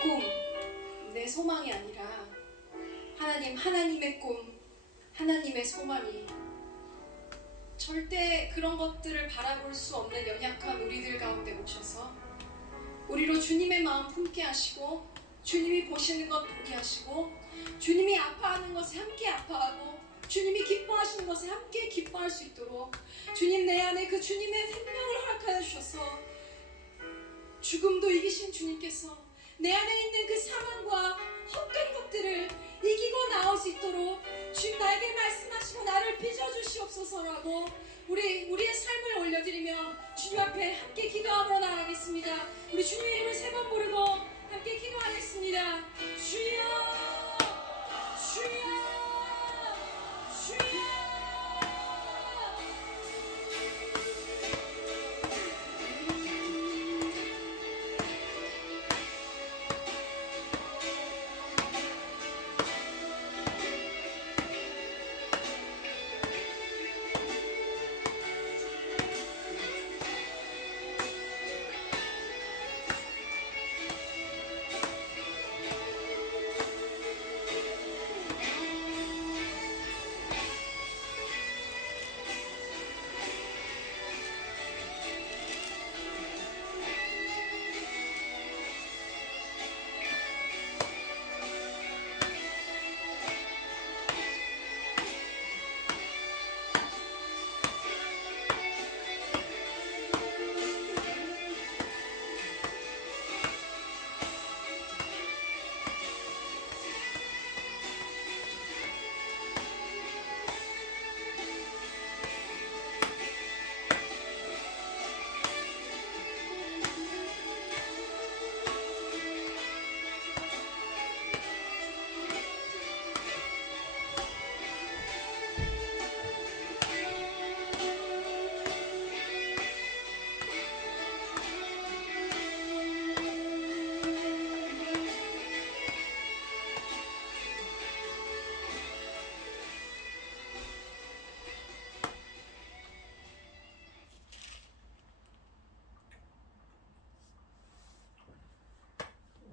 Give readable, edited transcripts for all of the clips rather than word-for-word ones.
꿈, 내 소망이 아니라 하나님의 꿈, 하나님의 소망이 절대 그런 것들을 바라볼 수 없는 연약한 우리들 가운데 오셔서 우리로 주님의 마음 품게 하시고, 주님이 보시는 것 보게 하시고, 주님이 아파하는 것에 함께 아파하고, 주님이 기뻐하시는 것에 함께 기뻐할 수 있도록 주님 내 안에 그 주님의 생명을 허락하여 주셔서 죽음도 이기신 주님께서 내 안에 있는 그 사망과 헛된 것들을 이기고 나올 수 있도록 주님 나에게 말씀하시고 나를 빚어주시옵소서라고 우리의 삶을 올려드리며 주님 앞에 함께 기도하며 나아가겠습니다. 우리 주님의 이름을 세 번 부르고 함께 기도하겠습니다. 주여, 주여, 주여.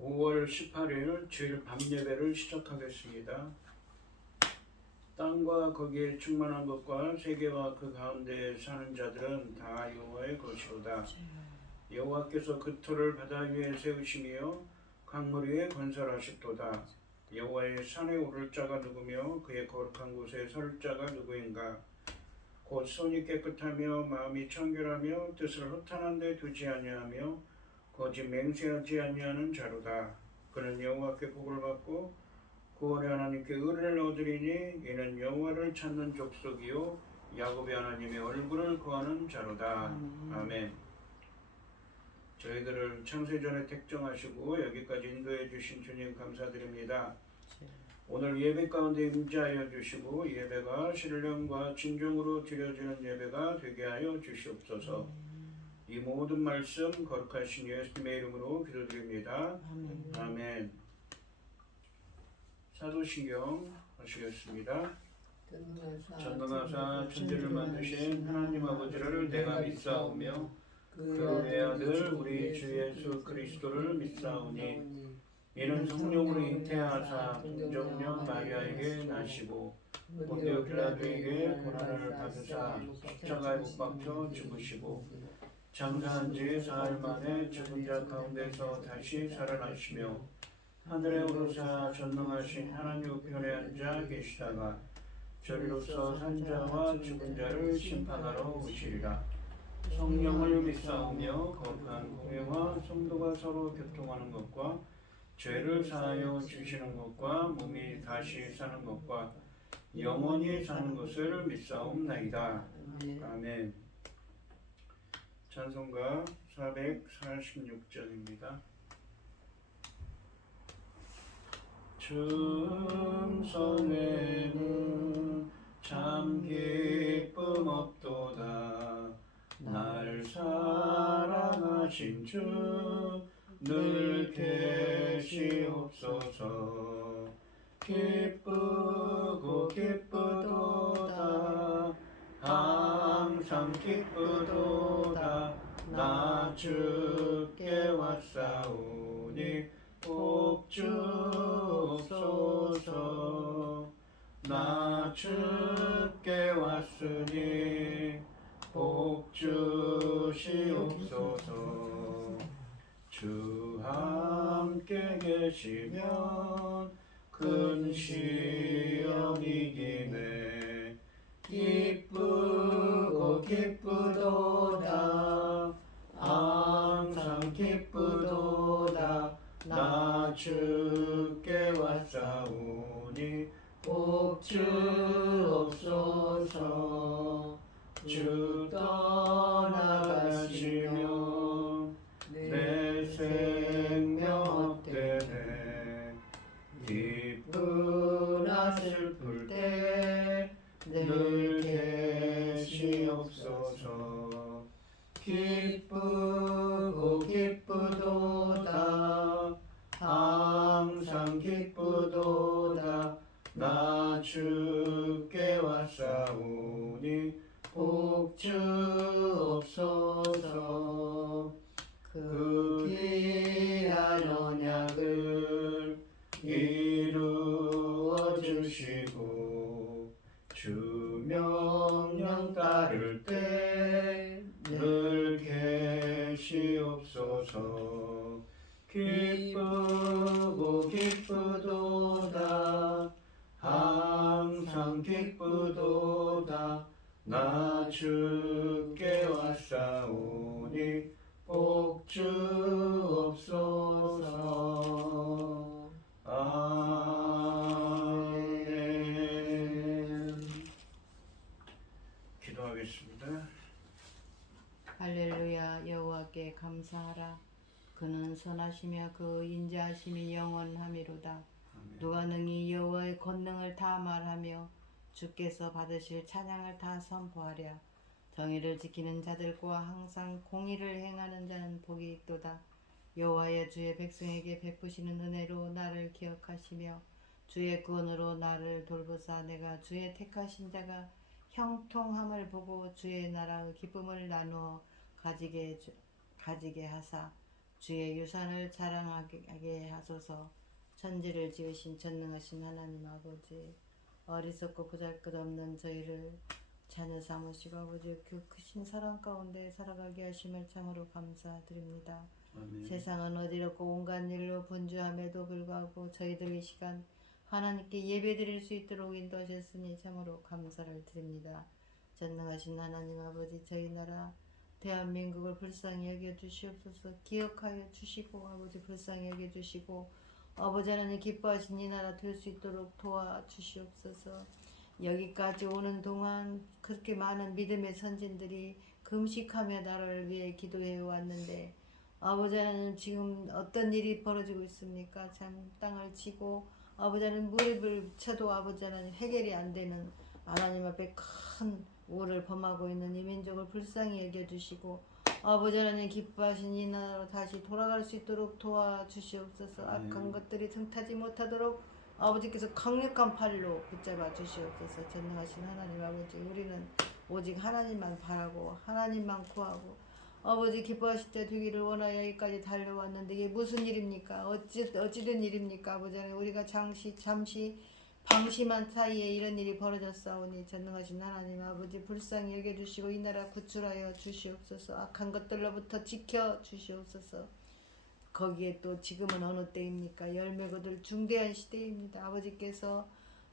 (5월 18일) 주일 밤예배를 시작하겠습니다. 땅과 거기에 충만한 것과 세계와 그 가운데 사는 자들은 다 여호와의 것이로다. 여호와께서 그 터를 바다 위에 세우시며 강물 위에 건설하셨도다. 여호와의 산에 오를 자가 누구며 그의 거룩한 곳에 설 자가 누구인가? 곧 손이 깨끗하며 마음이 청결하며 뜻을 허탄한 데 두지 아니하며 거짓 맹세하지 아니하는 자로다. 그는 여호와께 복을 받고 구원의 하나님께 의를 얻으리니 이는 여호와를 찾는 족속이요 야곱의 하나님의 얼굴을 구하는 자로다. 아멘. 저희들을 창세전에 택정하시고 여기까지 인도해 주신 주님 감사드립니다. 오늘 예배 가운데 임재하여 주시고 예배가 신령과 진정으로 드려지는 예배가 되게 하여 주시옵소서. 이 모든 말씀 거룩하신 예수님의 이름으로 기도드립니다. 아멘. 사도신경 하시겠습니다. 전능하사 천지를 만드신 하나님 아버지를 내가 믿사오며 그의 아들 우리 주 예수 그리스도를 믿사오니 이는 성령으로 잉태하사 동정녀 마리아에게 나시고 본디오 빌라도에게 고난을 받으사 십자가에 못 박혀 죽으시고 장사한 지 사흘 만에 죽은 자 가운데서 다시 살아나시며 하늘에 오르사 전능하신 하나님 우편에 앉아 계시다가 저리로서 산자와 죽은 자를 심판하러 오시리라. 성령을 믿사오며 거룩한 공회와 성도가 서로 교통하는 것과 죄를 사하여 주시는 것과 몸이 다시 사는 것과 영원히 사는 것을 믿사옵나이다. 아멘. 찬송가 446장입니다. 충성에는 참 기쁨 없도다. 날 사랑하신 주 늘 계시옵소서. 기쁘고 기쁘도다. 항상 기쁘도다. 나 주께 왔사오니 주옵소서. 나 주께 왔으니 복 주시옵소서. 주 함께 계시면 큰 시험이 기네. 기쁘고 기쁘도다. 항상 기쁘도다. 나 주께 왔사오니 복 주옵소서. 주 떠나가시면 내 생명 헛되네. 기쁘나 슬플 때 늘 계시옵소서. 기쁘고 기쁘도다. 항상 기쁘도다. 나 주께 왔사오니 복 주옵소서. 그 귀한 언약을 이루어 주시고 주 명령 따를 때 늘 계시옵소서. 기쁘고 기쁘도다. 항상 기쁘도다. 나 주께 왔사오니 복 주옵소서. 아멘. 기도하겠습니다. 할렐루야. 여호와께 감사하라. 그는 선하시며 그 인자하심이 영원하미로다. 누가 능히 여호와의 권능을 다 말하며 주께서 받으실 찬양을 다 선포하랴. 정의를 지키는 자들과 항상 공의를 행하는 자는 복이 있도다. 여호와여, 주의 백성에게 베푸시는 은혜로 나를 기억하시며 주의 구원으로 나를 돌보사 내가 주의 택하신 자가 형통함을 보고 주의 나라의 기쁨을 나누어 가지게 하사 주의 유산을 자랑하게 하소서. 천지를 지으신 전능하신 하나님 아버지, 어리석고 보잘것없는 저희를 자녀 삼으시고 아버지 그 크신 사랑 가운데 살아가게 하심을 참으로 감사드립니다. 아멘. 세상은 어지럽고 온갖 일로 분주함에도 불구하고 저희들 이 시간 하나님께 예배드릴 수 있도록 인도하셨으니 참으로 감사를 드립니다. 전능하신 하나님 아버지, 저희 나라 대한민국을 불쌍히 여겨주시옵소서. 기억하여 주시고 아버지 불쌍히 여겨주시고 아버지 하나님 기뻐하신 이 나라 될 수 있도록 도와주시옵소서. 여기까지 오는 동안 그렇게 많은 믿음의 선진들이 금식하며 나라를 위해 기도해 왔는데 아버지 하나님 지금 어떤 일이 벌어지고 있습니까? 참 땅을 치고 아버지 하나님 무릎을 쳐도 아버지 하나님 해결이 안 되는 하나님 앞에 큰 우를 범하고 있는 이 민족을 불쌍히 여겨주시고 아버지 하나님 기뻐하신 이 나라로 다시 돌아갈 수 있도록 도와주시옵소서. 악한 것들이 틈타지 못하도록 아버지께서 강력한 팔로 붙잡아 주시옵소서. 전능하신 하나님 아버지, 우리는 오직 하나님만 바라고 하나님만 구하고 아버지 기뻐하실 때 되기를 원하여 여기까지 달려왔는데 이게 무슨 일입니까? 어찌된 일입니까? 아버지 하나님, 우리가 잠시 방심한 사이에 이런 일이 벌어졌사오니 전능하신 하나님 아버지 불쌍히 여겨주시고 이 나라 구출하여 주시옵소서. 악한 것들로부터 지켜 주시옵소서. 거기에 또 지금은 어느 때입니까? 열매 거둘 중대한 시대입니다. 아버지께서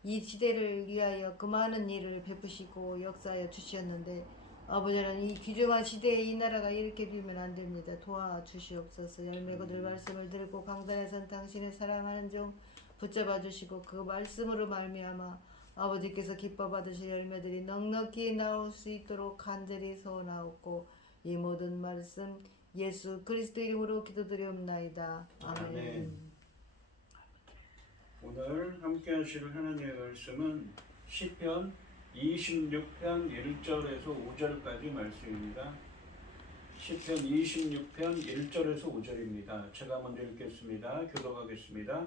이 시대를 위하여 그 많은 일을 베푸시고 역사하여 주셨는데 아버지 하나님, 이 귀중한 시대에 이 나라가 이렇게 비면 안 됩니다. 도와주시옵소서. 열매 거둘 말씀을 들고 강단에 선 당신을 사랑하는 종 붙잡아 주시고 그 말씀으로 말미암아 아버지께서 기뻐 받으실 열매들이 넉넉히 나올 수 있도록 간절히 소원하옵고 이 모든 말씀 예수 그리스도 이름으로 기도드리옵나이다. 아멘. 아멘. 오늘 함께 하실 하나님의 말씀은 시편 26편 1절에서 5절까지 말씀입니다. 시편 26편 1절에서 5절입니다. 제가 먼저 읽겠습니다. 교독하겠습니다.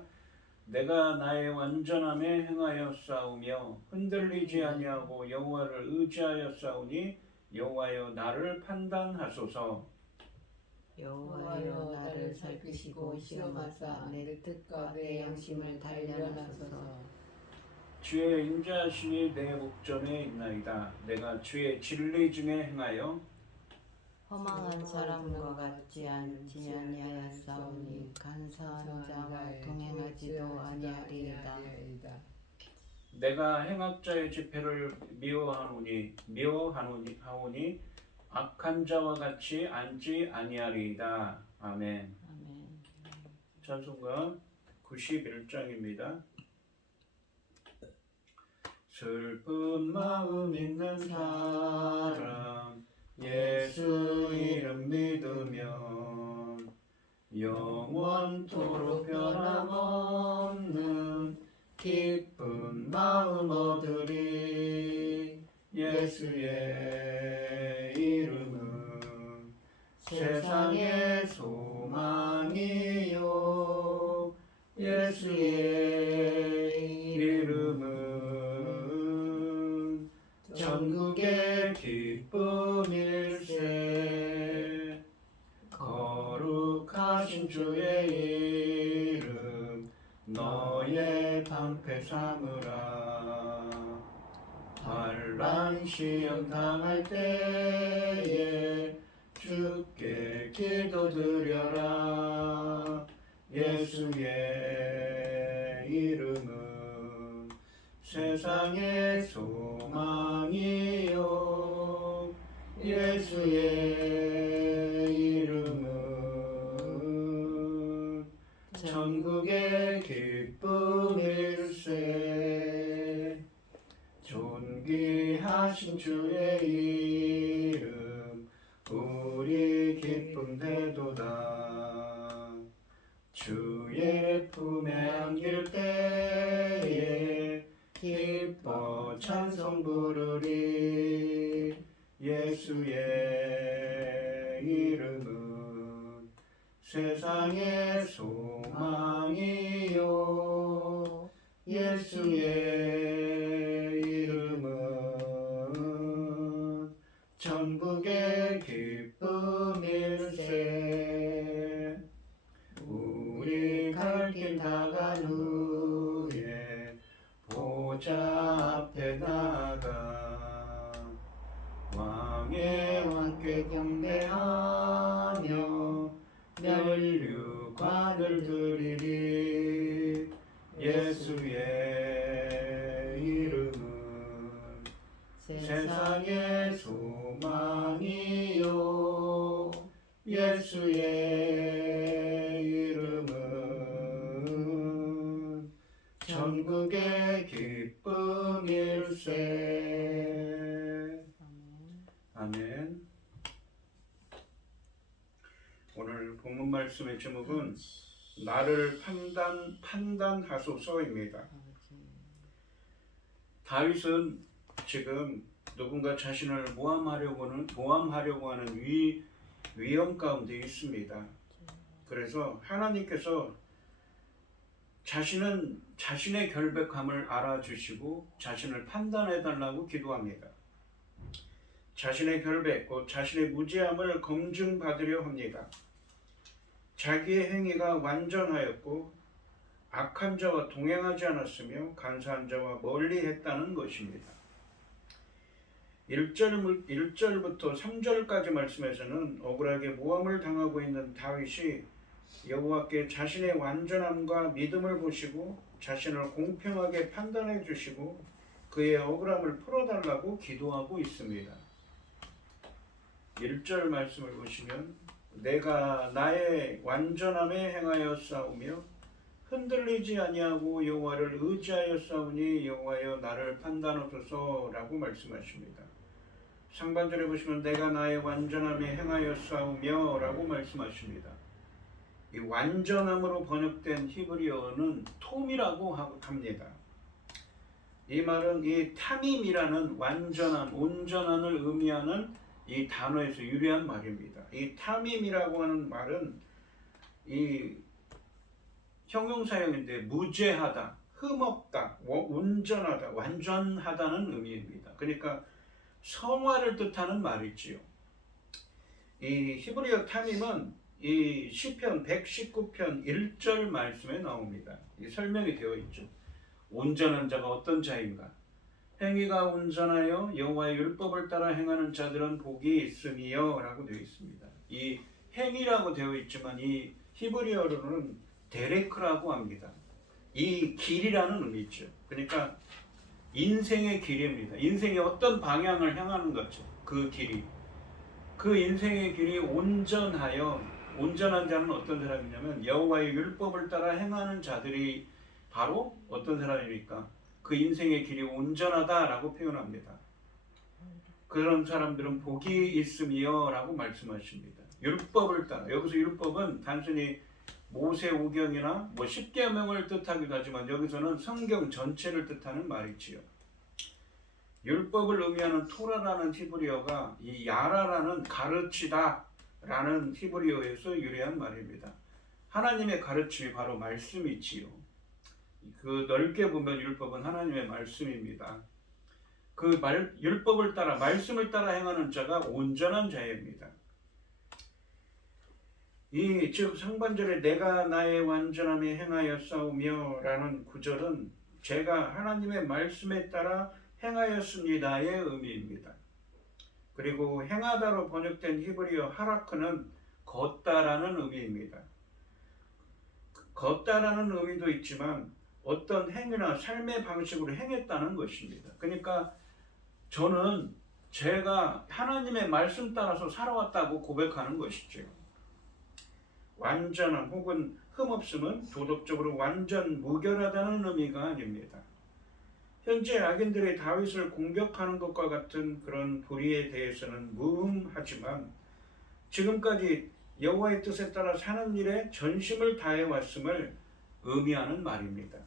내가 나의 완전함에 행하여 싸우며 흔들리지 아니하고 여호와를 의지하여 싸우니 여호와여 나를 판단하소서. 여호와여 나를 살피시고 시험하사 내 뜻과 내 양심을 단련하소서. 주의 인자하심이 내 목전에 있나이다. 내가 주의 진리 중에 행하여 허망한 사람과 같지 않지 아니하였사오니 간사한 자와 동행하지도 아니하리이다. 내가 행악자의 집회를 미워하오니 악한 자와 같이 앉지 아니하리이다. 아멘. 아멘. 찬송가 91장입니다. 슬픈 마음 있는 사람 예수 이름 믿으면 영원토록 변함없는 기쁜 마음 얻으리. 예수의 이름은 세상의 소망이요 예수의 이름은 전국의 기쁨일세. 거룩하신 주의 이름 너의 방패 삼으라. 환난 시험 당할 때에 주께 기도드려라. 예수의 이름은 세상의 소망이요 예수의 이름은 전국의 기쁨일세. 존귀하신 주의 이름 우리 기쁨 되도다. 주의 품에 안길 때에 기뻐 찬송 부르리. 예수의 이름은 세상의 소망이요 예수의 이름은 전국의 기쁨일세. 우리 갈 길 다간 후에 보좌 앞에 나가 왕의 왕께 경배하며 면류관을 드리리. 예수의 이름은 세상의 소망이요 예수의 이름은 전국의 기쁨일세. 아멘. 오늘 본문 말씀의 제목은 나를 판단하소서입니다. 다윗은 지금 누군가 자신을 모함하려고 하는 위험 가운데 있습니다. 그래서 하나님께서 자신의 결백함을 알아주시고 자신을 판단해달라고 기도합니다. 자신의 결백, 곧 자신의 무죄함을 검증받으려 합니다. 자기의 행위가 완전하였고 악한 자와 동행하지 않았으며 간사한 자와 멀리 했다는 것입니다. 1절부터 3절까지 말씀에서는 억울하게 모함을 당하고 있는 다윗이 여호와께 자신의 완전함과 믿음을 보시고 자신을 공평하게 판단해 주시고 그의 억울함을 풀어달라고 기도하고 있습니다. 1절 말씀을 보시면 내가 나의 완전함에 행하여 싸우며 흔들리지 아니하고 여호와를 의지하여 싸우니 여호와여 나를 판단하소서라고 말씀하십니다. 상반절에 보시면 내가 나의 완전함에 행하여 싸우며 라고 말씀하십니다. 이 완전함으로 번역된 히브리어는 톰이라고 합니다. 이 말은 이 타밈이라는 완전한, 온전함을 의미하는 이 단어에서 유래한 말입니다. 이 타밈이라고 하는 말은 이 형용사형인데 무죄하다, 흠없다, 온전하다, 완전하다는 의미입니다. 그러니까 성화를 뜻하는 말이지요. 이 히브리어 타밈은 이 시편 119편 1절 말씀에 나옵니다. 이 설명이 되어 있죠. 온전한 자가 어떤 자인가? 행위가 온전하여 여호와의 율법을 따라 행하는 자들은 복이 있음이요 라고 되어 있습니다. 이 행위라고 되어 있지만 이 히브리어로는 데레크라고 합니다. 이 길이라는 의미죠. 그러니까 인생의 길입니다. 인생의 어떤 방향을 향하는 거죠. 그 길이. 그 인생의 길이 온전하여, 온전한 자는 어떤 사람이냐면 여호와의 율법을 따라 행하는 자들이 바로 어떤 사람입니까? 그 인생의 길이 온전하다라고 표현합니다. 그런 사람들은 복이 있음이요 라고 말씀하십니다. 율법을 따라, 여기서 율법은 단순히 모세오경이나 뭐 십계명을 뜻하기도 하지만 여기서는 성경 전체를 뜻하는 말이지요. 율법을 의미하는 토라라는 히브리어가 이 야라라는 가르치다 라는 히브리어에서 유래한 말입니다. 하나님의 가르침이 바로 말씀이지요. 그 넓게 보면 율법은 하나님의 말씀입니다. 그 율법을 따라 말씀을 따라 행하는 자가 온전한 자입니다. 이 즉 상반절에 내가 나의 완전함에 행하여 싸우며 라는 구절은 제가 하나님의 말씀에 따라 행하였습니다의 의미입니다. 그리고 행하다로 번역된 히브리어 하라크는 걷다라는 의미입니다. 걷다라는 의미도 있지만 어떤 행위나 삶의 방식으로 행했다는 것입니다. 그러니까 저는 제가 하나님의 말씀 따라서 살아왔다고 고백하는 것이죠. 완전함 혹은 흠없음은 도덕적으로 완전 무결하다는 의미가 아닙니다. 현재 악인들이 다윗을 공격하는 것과 같은 그런 불의에 대해서는 무음하지만 지금까지 여호와의 뜻에 따라 사는 일에 전심을 다해 왔음을 의미하는 말입니다.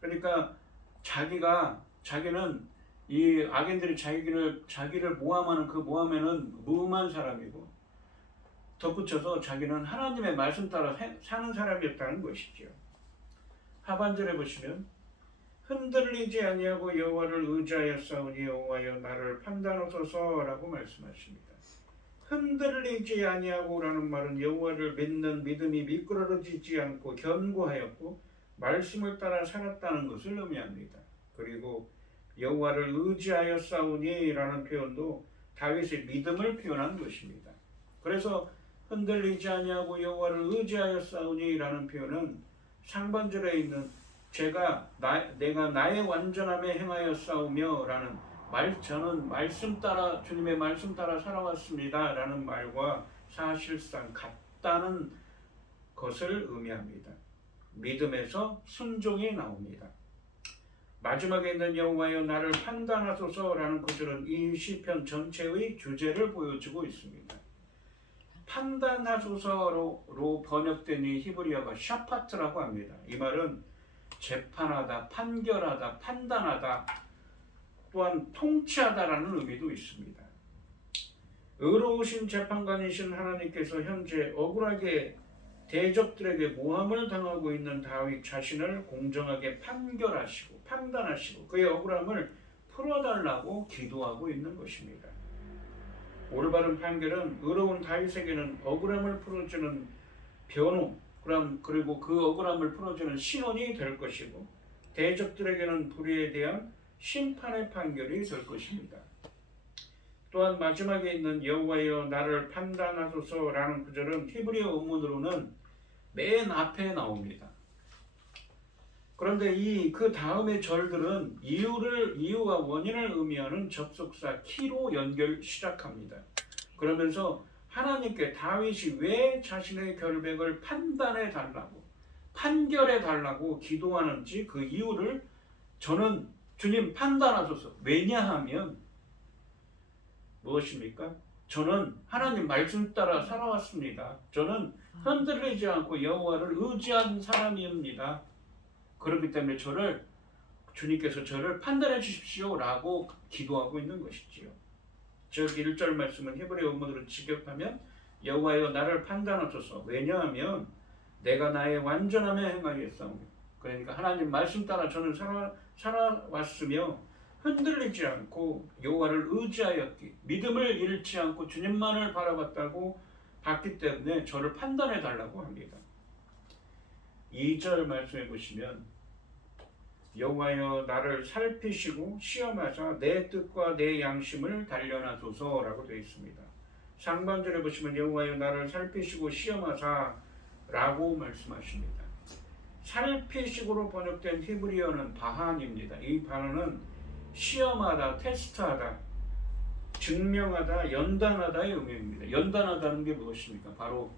그러니까 자기는 이 악인들이 자기를 모함하는 그 모함에는 무음한 사람이고 덧붙여서 자기는 하나님의 말씀 따라 사는 사람이었다는 것이죠. 하반절에 보시면 흔들리지 아니하고 여호와를 의지하여 싸우니 여호와여 나를 판단하소서라고 말씀하십니다. 흔들리지 아니하고라는 말은 여호와를 믿는 믿음이 미끄러지지 않고 견고하였고 말씀을 따라 살았다는 것을 의미합니다. 그리고 여호와를 의지하여 싸우니라는 표현도 다윗의 믿음을 표현한 것입니다. 그래서 흔들리지 아니하고 여호와를 의지하여 싸우니라는 표현은 상반절에 있는 내가 나의 완전함에 행하여 싸우며라는 저는 말씀 따라 주님의 말씀 따라 살아왔습니다라는 말과 사실상 같다는 것을 의미합니다. 믿음에서 순종이 나옵니다. 마지막에 있는 여호와여 나를 판단하소서라는 구절은 이 시편 전체의 주제를 보여주고 있습니다. 판단하소서로 번역된 이 히브리어가 샤파트라고 합니다. 이 말은 재판하다, 판결하다, 판단하다, 또한 통치하다라는 의미도 있습니다. 의로우신 재판관이신 하나님께서 현재 억울하게 대적들에게 모함을 당하고 있는 다윗 자신을 공정하게 판결하시고 판단하시고 그의 억울함을 풀어달라고 기도하고 있는 것입니다. 올바른 판결은 의로운 다윗에게는 억울함을 풀어주는 변호, 그리고 그 억울함을 풀어주는 신원이 될 것이고 대적들에게는 불의에 대한 심판의 판결이 될 것입니다. 또한 마지막에 있는 여호와여 나를 판단하소서라는 구절은 히브리어 원문으로는 맨 앞에 나옵니다. 그런데 그 다음의 절들은 이유와 원인을 의미하는 접속사 키로 연결 시작합니다. 그러면서 하나님께 다윗이 왜 자신의 결백을 판단해 달라고, 판결해 달라고 기도하는지 그 이유를 저는 주님 판단하소서. 왜냐하면 무엇입니까? 저는 하나님 말씀 따라 살아왔습니다. 저는 흔들리지 않고 여호와를 의지한 사람입니다. 그렇기 때문에 주님께서 저를 판단해 주십시오 라고 기도하고 있는 것이지요. 즉 1절 말씀은 히브리어 원문으로 직역하면 여호와여 나를 판단하소서. 왜냐하면 내가 나의 완전함에 행하겠사오며. 그러니까 하나님 말씀 따라 저는 살아왔으며 흔들리지 않고 여호와를 의지하였기, 믿음을 잃지 않고 주님만을 바라봤다고 봤기 때문에 저를 판단해 달라고 합니다. 2절 말씀해 보시면 여호와여 나를 살피시고 시험하사 내 뜻과 내 양심을 단련하소서라고 되어 있습니다. 상반절에 보시면 여호와여 나를 살피시고 시험하사 라고 말씀하십니다. 살피시고로 번역된 히브리어는 바한입니다. 이 바한은 시험하다, 테스트하다, 증명하다, 연단하다의 의미입니다. 연단하다는 게 무엇입니까? 바로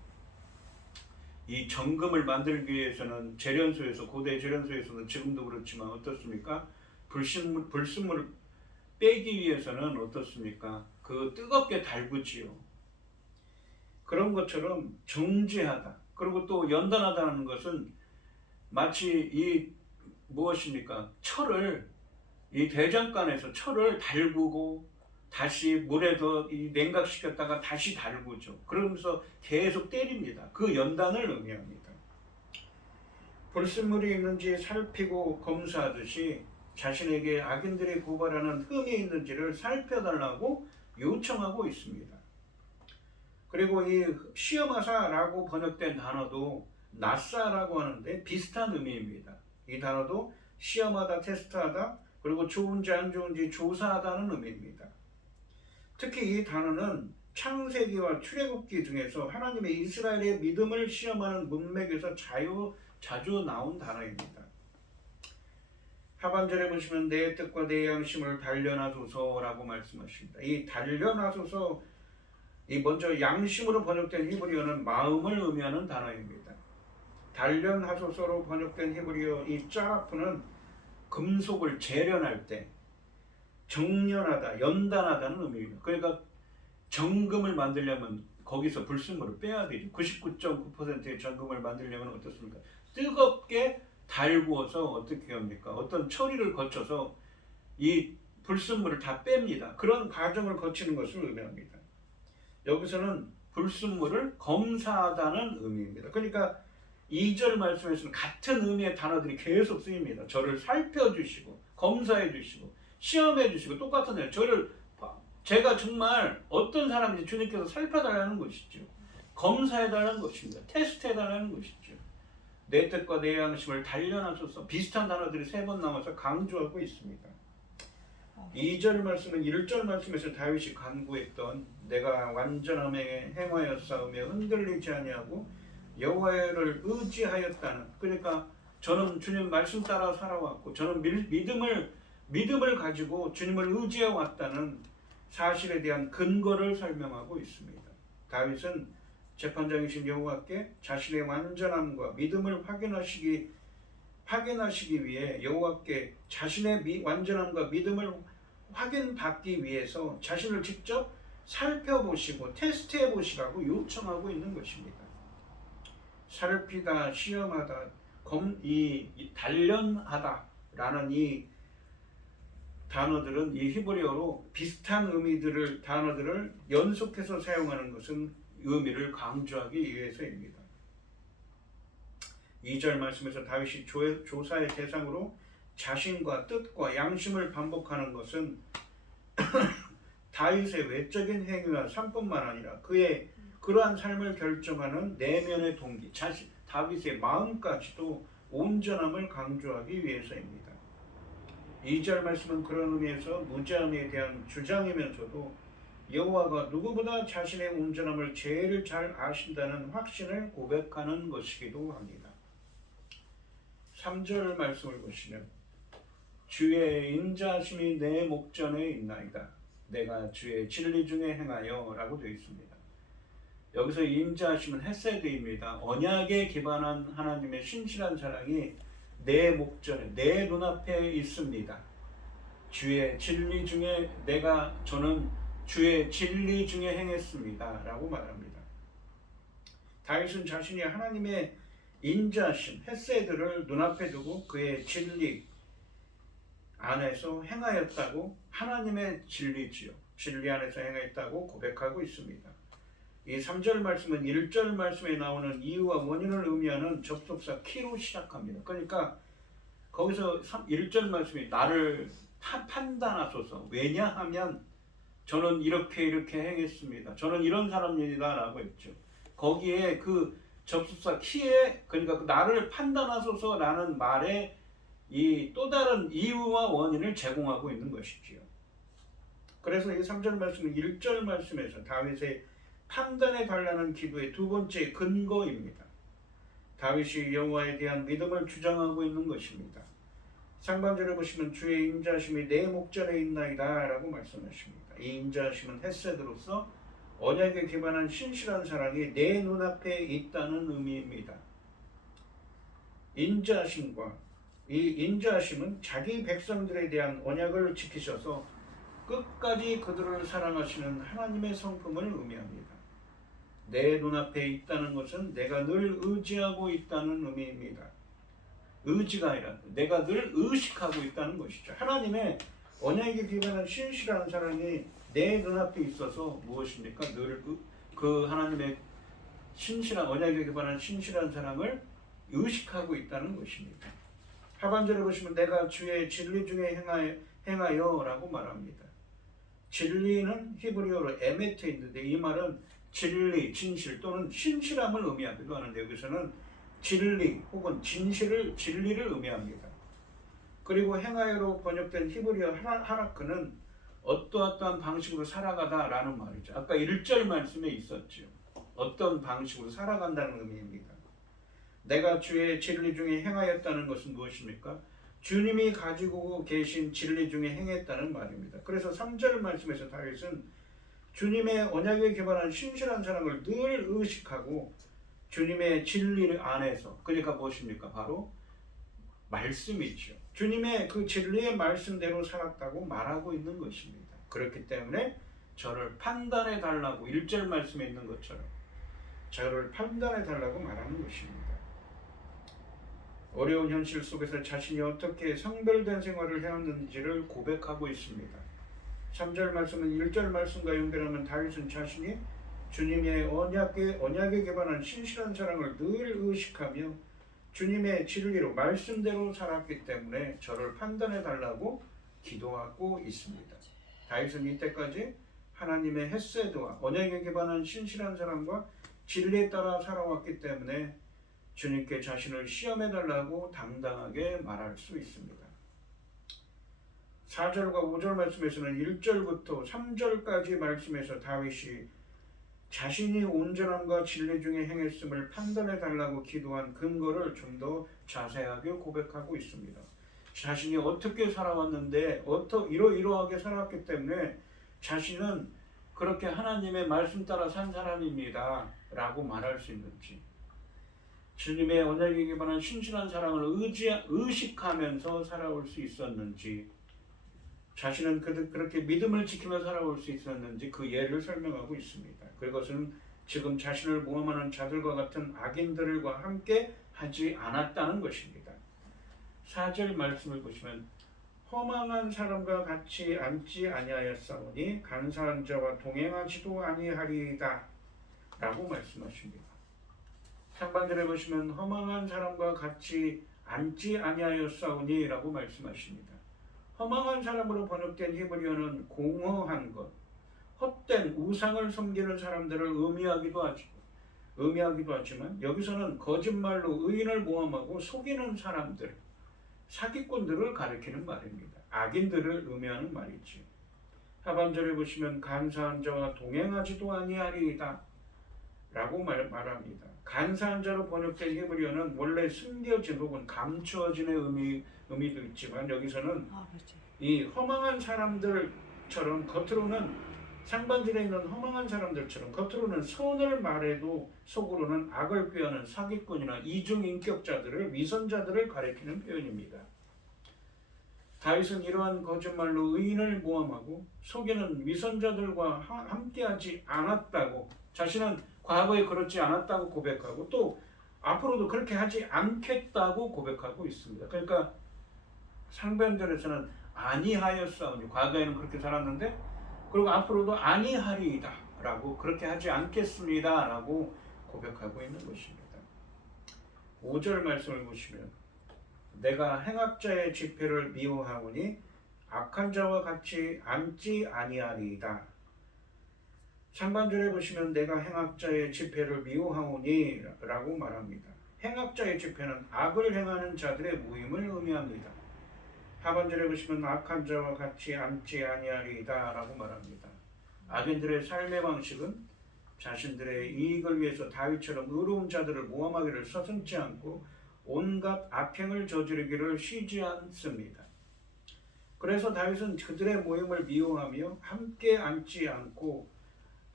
이 정금을 만들기 위해서는 재련소에서, 고대 재련소에서는 지금도 그렇지만 어떻습니까? 불순물을 빼기 위해서는 어떻습니까? 그 뜨겁게 달구지요. 그런 것처럼 정죄하다. 그리고 또 연단하다는 것은 마치 이 무엇입니까? 철을, 이 대장간에서 철을 달구고 다시 물에서 이 냉각시켰다가 다시 달구죠. 그러면서 계속 때립니다. 그 연단을 의미합니다. 불순물이 있는지 살피고 검사하듯이 자신에게 악인들이 고발하는 흠이 있는지를 살펴달라고 요청하고 있습니다. 그리고 이 시험하사라고 번역된 단어도 낫사라고 하는데 비슷한 의미입니다. 이 단어도 시험하다, 테스트하다, 그리고 좋은지 안 좋은지 조사하다는 의미입니다. 특히 이 단어는 창세기와 출애굽기 중에서 하나님의 이스라엘의 믿음을 시험하는 문맥에서 자주 나온 단어입니다. 하반절에 보시면 내 뜻과 내 양심을 단련하소서라고 말씀하십니다. 이 단련하소서, 이 먼저 양심으로 번역된 히브리어는 마음을 의미하는 단어입니다. 단련하소서로 번역된 히브리어 이 짜라프는 금속을 재련할 때 정련하다, 연단하다는 의미입니다. 그러니까 정금을 만들려면 거기서 불순물을 빼야 되죠. 99.9%의 정금을 만들려면 어떻습니까? 뜨겁게 달구어서 어떻게 합니까? 어떤 처리를 거쳐서 이 불순물을 다 뺍니다. 그런 과정을 거치는 것을 의미합니다. 여기서는 불순물을 검사하다는 의미입니다. 그러니까 2절 말씀에서는 같은 의미의 단어들이 계속 쓰입니다. 저를 살펴주시고 검사해주시고 시험해주시고 똑같은 제가 정말 어떤 사람인지 주님께서 살펴달라는 것이죠. 검사해달라는 것입니다. 테스트해달라는 것이죠. 내 뜻과 내 양심을 단련하소서. 비슷한 단어들이 3번 나와서 강조하고 있습니다. 2절 말씀은 1절 말씀에서 다윗이 간구했던 내가 완전함에 행하였사오며 흔들리지 아니하고 여호와를 의지하였다는, 그러니까 저는 주님 말씀 따라 살아왔고 저는 믿음을 가지고 주님을 의지해 왔다는 사실에 대한 근거를 설명하고 있습니다. 다윗은 재판장이신 여호와께 자신의 완전함과 믿음을 확인하시기 위해 여호와께 자신의 완전함과 믿음을 확인받기 위해서 자신을 직접 살펴보시고 테스트해 보시라고 요청하고 있는 것입니다. 살피다, 시험하다, 단련하다라는 이 단어들은 이 히브리어로 비슷한 단어들을 연속해서 사용하는 것은 의미를 강조하기 위해서입니다. 2절 말씀에서 다윗이 조사의 대상으로 자신과 뜻과 양심을 반복하는 것은 다윗의 외적인 행위와 삶뿐만 아니라 그의 그러한 삶을 결정하는 내면의 동기, 다윗의 마음까지도 온전함을 강조하기 위해서입니다. 2절 말씀은 그런 의미에서 무죄함에 대한 주장이면서도 여호와가 누구보다 자신의 온전함을 제일 잘 아신다는 확신을 고백하는 것이기도 합니다. 3절 말씀을 보시면 주의 인자하심이 내 목전에 있나이다. 내가 주의 진리 중에 행하여 라고 되어 있습니다. 여기서 인자하심은 헤세드입니다. 언약에 기반한 하나님의 신실한 사랑이 내 목전에, 내 눈앞에 있습니다. 주의 진리 중에 저는 주의 진리 중에 행했습니다 라고 말합니다. 다윗은 자신이 하나님의 인자심, 헤세드를 눈앞에 두고 그의 진리 안에서 행하였다고, 하나님의 진리지요, 진리 안에서 행하였다고 고백하고 있습니다. 이 3절 말씀은 1절 말씀에 나오는 이유와 원인을 의미하는 접속사 키로 시작합니다. 그러니까 거기서 1절 말씀이 나를 판단하소서. 왜냐하면 저는 이렇게 행했습니다. 저는 이런 사람입니다 라고 했죠. 거기에 그 접속사 키에 그러니까 그 나를 판단하소서라는 말에 이 또 다른 이유와 원인을 제공하고 있는 것이지요. 그래서 이 3절 말씀은 1절 말씀에서 다윗의 판단해 달라는 기도의 두 번째 근거입니다. 다윗이 여호와에 대한 믿음을 주장하고 있는 것입니다. 상반절에 보시면 주의 인자하심이 내 목전에 있나이다 라고 말씀하십니다. 이 인자하심은 헤세드로서 언약에 기반한 신실한 사랑이 내 눈앞에 있다는 의미입니다. 인자하심과 이 인자하심은 자기 백성들에 대한 언약을 지키셔서 끝까지 그들을 사랑하시는 하나님의 성품을 의미합니다. 내 눈앞에 있다는 것은 내가 늘 의지하고 있다는 의미입니다. 의지가 아니라 내가 늘 의식하고 있다는 것이죠. 하나님의 언약에 기반한 신실한 사랑이 내 눈앞에 있어서 무엇입니까? 늘 그 하나님의 신실한 언약에 기반한 신실한 사랑을 의식하고 있다는 것입니다. 하반절에 보시면 내가 주의 진리 중에 행하여 라고 말합니다. 진리는 히브리어로 에메트인데 이 말은 진리, 진실 또는 신실함을 의미하기도 하는데 여기서는 진리 혹은 진리를 의미합니다. 그리고 행하여로 번역된 히브리어 하라크는 어떠한 방식으로 살아가다라는 말이죠. 아까 1절 말씀에 있었죠. 어떤 방식으로 살아간다는 의미입니다. 내가 주의 진리 중에 행하였다는 것은 무엇입니까? 주님이 가지고 계신 진리 중에 행했다는 말입니다. 그래서 3절 말씀에서 다윗은 주님의 언약에 기반한 신실한 사랑을 늘 의식하고 주님의 진리 안에서 그러니까 무엇입니까? 바로 말씀이죠. 주님의 그 진리의 말씀대로 살았다고 말하고 있는 것입니다. 그렇기 때문에 저를 판단해 달라고 1절 말씀에 있는 것처럼 저를 판단해 달라고 말하는 것입니다. 어려운 현실 속에서 자신이 어떻게 성별된 생활을 해왔는지를 고백하고 있습니다. 3절 말씀은 1절 말씀과 연결하면 다윗은 자신이 주님의 언약에 기반한 신실한 사랑을 늘 의식하며 주님의 진리로 말씀대로 살았기 때문에 저를 판단해 달라고 기도하고 있습니다. 다윗은 이때까지 하나님의 헤세드와 언약에 기반한 신실한 사랑과 진리에 따라 살아왔기 때문에 주님께 자신을 시험해 달라고 당당하게 말할 수 있습니다. 4절과 5절 말씀에서는 1절부터 3절까지 말씀에서 다윗이 자신이 온전함과 진리 중에 행했음을 판단해 달라고 기도한 근거를 좀 더 자세하게 고백하고 있습니다. 자신이 어떻게 살아왔는데 이러이러하게 살았기 때문에 자신은 그렇게 하나님의 말씀 따라 산 사람입니다 라고 말할 수 있는지, 주님의 언약에 기반한 신실한 사랑을 의식하면서 살아올 수 있었는지, 자신은 그렇게 믿음을 지키며 살아올 수 있었는지 그 예를 설명하고 있습니다. 그것은 지금 자신을 모함하는 자들과 같은 악인들과 함께 하지 않았다는 것입니다. 4절 말씀을 보시면 허망한 사람과 같이 앉지 아니하였사오니 간사한 자와 동행하지도 아니하리이다 라고 말씀하십니다. 상반절에 보시면 허망한 사람과 같이 앉지 아니하였사오니 라고 말씀하십니다. 허망한 사람으로 번역된 히브리어는 공허한 것, 헛된 우상을 섬기는 사람들을 의미하기도 하지만 여기서는 거짓말로 의인을 모함하고 속이는 사람들, 사기꾼들을 가리키는 말입니다. 악인들을 의미하는 말이지요. 하반절에 보시면 간사한 자와 동행하지도 아니하리이다 라고 말합니다. 간사한 자로 번역된 히브리어는 원래 숨겨진 혹은 감추어진의 의미도 있지만 여기서는 이 허망한 사람들처럼 겉으로는 상반절에 있는 허망한 사람들처럼 겉으로는 선을 말해도 속으로는 악을 꾀하는 사기꾼이나 이중인격자들을 위선자들을 가리키는 표현입니다. 다윗은 이러한 거짓말로 의인을 모함하고 속이는 위선자들과 함께하지 않았다고, 자신은 과거에 그렇지 않았다고 고백하고 또 앞으로도 그렇게 하지 않겠다고 고백하고 있습니다. 그러니까 상반절에서는 아니하였사오니, 과거에는 그렇게 살았는데 그리고 앞으로도 아니하리이다 라고, 그렇게 하지 않겠습니다 라고 고백하고 있는 것입니다. 5절 말씀을 보시면 내가 행악자의 집회를 미워하오니 악한 자와 같이 앉지 아니하리이다. 상반절에 보시면 내가 행악자의 집회를 미워하오니 라고 말합니다. 행악자의 집회는 악을 행하는 자들의 모임을 의미합니다. 하반절에 보시면 악한 자와 같이 앉지 아니하리이다 라고 말합니다. 악인들의 삶의 방식은 자신들의 이익을 위해서 다윗처럼 의로운 자들을 모함하기를 서슴지 않고 온갖 악행을 저지르기를 쉬지 않습니다. 그래서 다윗은 그들의 모임을 미워하며 함께 앉지 않고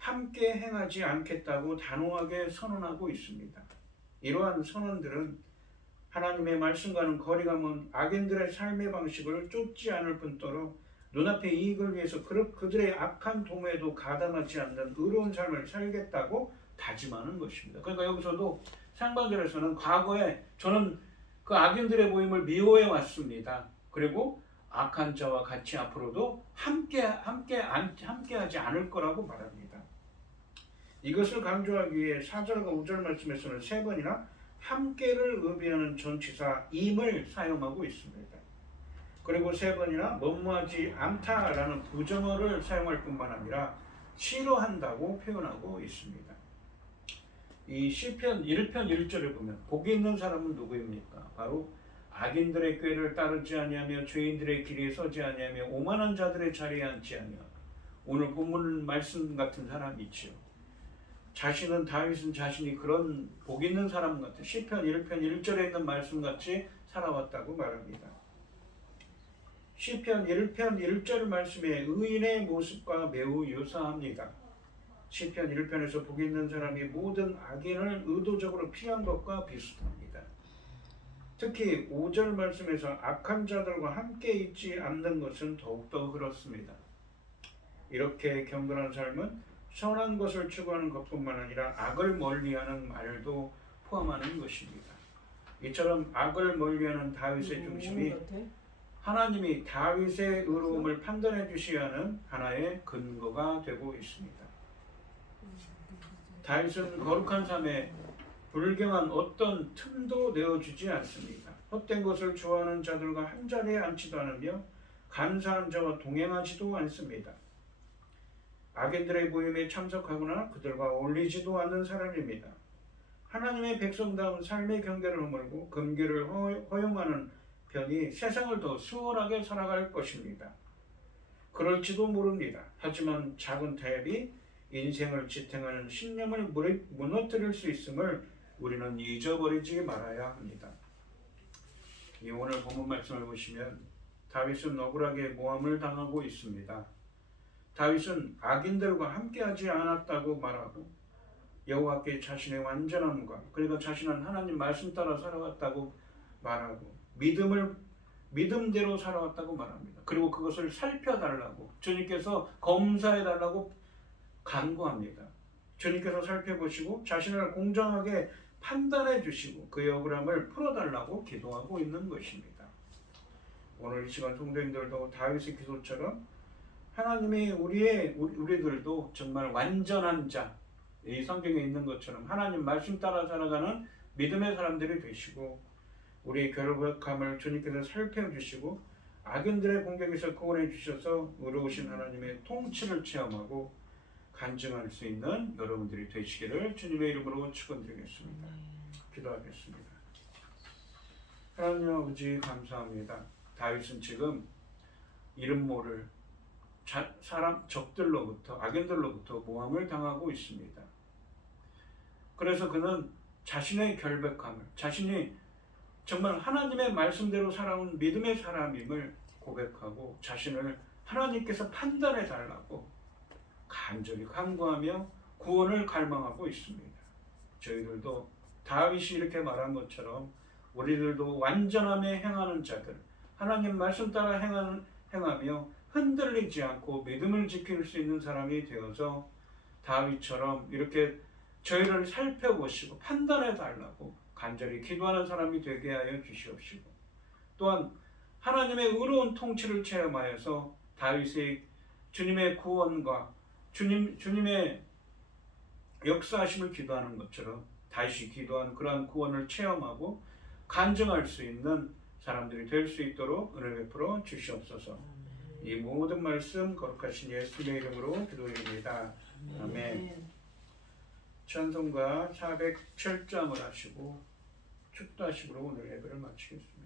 함께 행하지 않겠다고 단호하게 선언하고 있습니다. 이러한 선언들은 하나님의 말씀과는 거리가 먼 악인들의 삶의 방식을 쫓지 않을 뿐더러 눈앞의 이익을 위해서 그들의 악한 도모에도 가담하지 않는 의로운 삶을 살겠다고 다짐하는 것입니다. 그러니까 여기서도 상반절에서는 과거에 저는 그 악인들의 모임을 미워해 왔습니다. 그리고 악한 자와 같이 앞으로도 함께하지 않을 거라고 말합니다. 이것을 강조하기 위해 4절과 5절 말씀에서는 3번이나 함께를 의미하는 전치사 임을 사용하고 있습니다. 그리고 3번이나 뭐뭐하지 않다라는 부정어를 사용할 뿐만 아니라 싫어한다고 표현하고 있습니다. 이 시편 1편 1절에 보면 복이 있는 사람은 누구입니까? 바로 악인들의 꾀를 따르지 아니하며 죄인들의 길에 서지 아니하며 오만한 자들의 자리에 앉지 아니하며 오늘 본문 말씀 같은 사람이 있지요. 다윗은 자신이 그런 복 있는 사람 같아 시편 1편 1절에 있는 말씀같이 살아왔다고 말합니다. 시편 1편 1절 말씀에 의인의 모습과 매우 유사합니다. 시편 1편에서 복 있는 사람이 모든 악인을 의도적으로 피한 것과 비슷합니다. 특히 5절 말씀에서 악한 자들과 함께 있지 않는 것은 더욱더 그렇습니다. 이렇게 경건한 삶은 선한 것을 추구하는 것뿐만 아니라 악을 멀리하는 말도 포함하는 것입니다. 이처럼 악을 멀리하는 다윗의 중심이 하나님이 다윗의 의로움을 판단해 주셔야 하는 하나의 근거가 되고 있습니다. 다윗은 거룩한 삶에 불경한 어떤 틈도 내어주지 않습니다. 헛된 것을 좋아하는 자들과 한자리에 앉지도 않으며 간사한 자와 동행하지도 않습니다. 악인들의 모임에 참석하거나 그들과 어울리지도 않는 사람입니다. 하나님의 백성다운 삶의 경계를 허물고 금기를 허용하는 편이 세상을 더 수월하게 살아갈 것입니다. 그럴지도 모릅니다. 하지만 작은 타협이 인생을 지탱하는 신념을 무너뜨릴 수 있음을 우리는 잊어버리지 말아야 합니다. 이 오늘 본문 말씀을 보시면 다윗은 억울하게 모함을 당하고 있습니다. 다윗은 악인들과 함께하지 않았다고 말하고 여호와께 자신의 완전함과 그리고 자신은 하나님 말씀 따라 살아왔다고 말하고 믿음대로 살아왔다고 말합니다. 그리고 그것을 살펴달라고 주님께서 검사해달라고 간구합니다. 주님께서 살펴보시고 자신을 공정하게 판단해 주시고 그의 억울함을 풀어달라고 기도하고 있는 것입니다. 오늘 이 시간 성도님들도 다윗의 기도처럼 하나님이 우리들도 정말 완전한 자, 이 성경에 있는 것처럼 하나님 말씀 따라 살아가는 믿음의 사람들이 되시고 우리의 결박함을 주님께서 살펴주시고 악인들의 공격에서 구원해 주셔서 의로우신 하나님의 통치를 체험하고 간증할 수 있는 여러분들이 되시기를 주님의 이름으로 축원드리겠습니다. 기도하겠습니다. 하나님 아버지 감사합니다. 다윗은 지금 이름 모를 사람 적들로부터 악인들로부터 모함을 당하고 있습니다. 그래서 그는 자신의 결백함을 자신이 정말 하나님의 말씀대로 살아온 믿음의 사람임을 고백하고 자신을 하나님께서 판단해 달라고 간절히 간구하며 구원을 갈망하고 있습니다. 저희들도 다윗이 이렇게 말한 것처럼 우리들도 완전함에 행하는 자들 하나님 말씀 따라 행하며 흔들리지 않고 믿음을 지킬 수 있는 사람이 되어서 다윗처럼 이렇게 저희를 살펴보시고 판단해 달라고 간절히 기도하는 사람이 되게 하여 주시옵시고 또한 하나님의 의로운 통치를 체험하여서 다윗의 주님의 구원과 주님의 역사하심을 기도하는 것처럼 다윗이 기도한 그러한 구원을 체험하고 간증할 수 있는 사람들이 될 수 있도록 은혜 베풀어 주시옵소서. 이 모든 말씀 거룩하신 예수님의 이름으로 기도드립니다. 아멘. 찬송가 407장을 하시고 축도하시므로 오늘 예배를 마치겠습니다.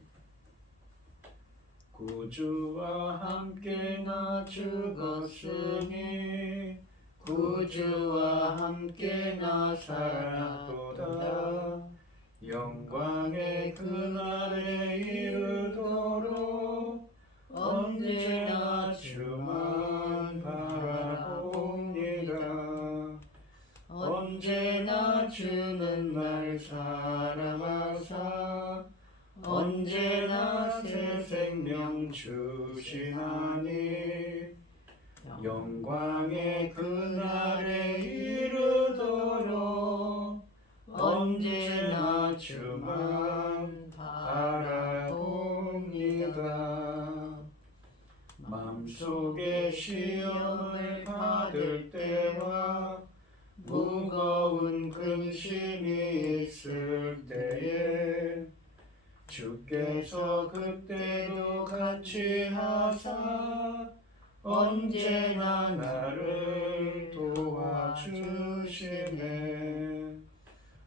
구주와 함께 나 죽었으니 구주와 함께 나 살았도다. 영광의 그날에 이르도록 언제나 주만 바라봅니다. 언제나 주는 날 사랑하사 언제나 새 생명 주시나니 영광의 그날에 이르도록 언제나 주만 바라봅니다. 맘속에 시험을 받을 때와 무거운 근심이 있을 때에 주께서 그때도 같이 하사 언제나 나를 도와주시네.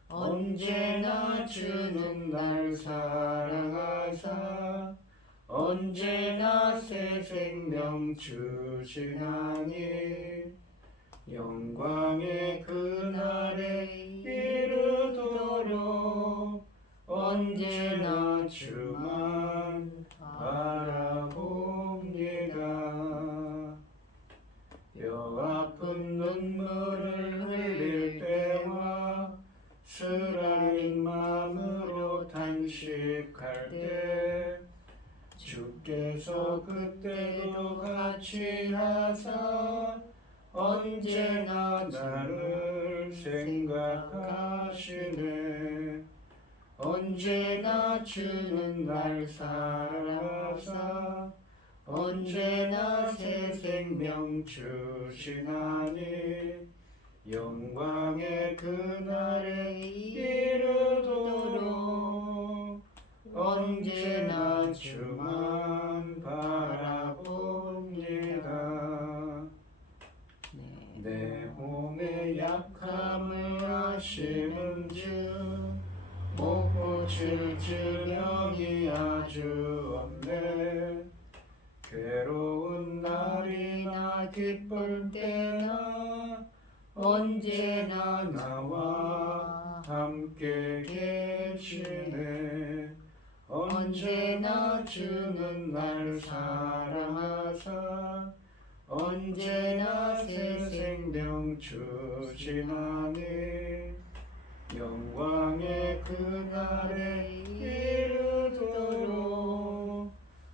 언제나 주는 날 사랑하사 언제나 새 생명 주시나니 영광의 그날에 이르도록 언제나 주만 바라봅니다. 뼈아픈 눈물을 흘릴 때와 쓰라린 마음으로 단식할 때 주께서 그때도 같이 하사 언제나 나를 생각하시네. 언제나 주는 날 사랑하사 언제나 새 생명 주시나니 영광의 그날에 이르도록 언제나 주만 바라봅니다. 내 몸의 약함을 아시는 주 못 고칠 질병이 아주 없네. 괴로운 날이나 기쁠 때나 언제나 나와 함께 계시네. 언제나 주는 날 사랑하사 언제나 새 생명 주시나니 영광의 그날에 이르도록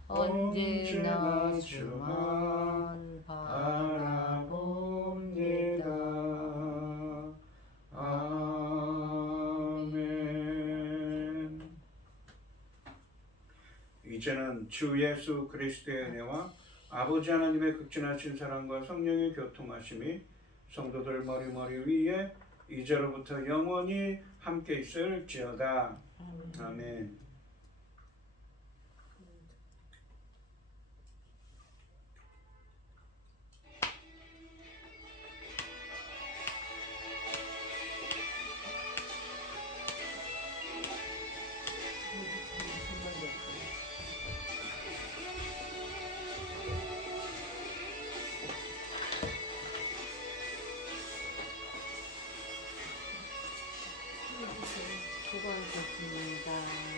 언제나 주만 바라봅니다. 아멘. 이제는 주 예수 그리스도의 은혜와 아버지 하나님의 극진하신 사랑과 성령의 교통하심이 성도들 머리 위에 이제로부터 영원히 함께 있을지어다. 아멘. 수고하셨습니다.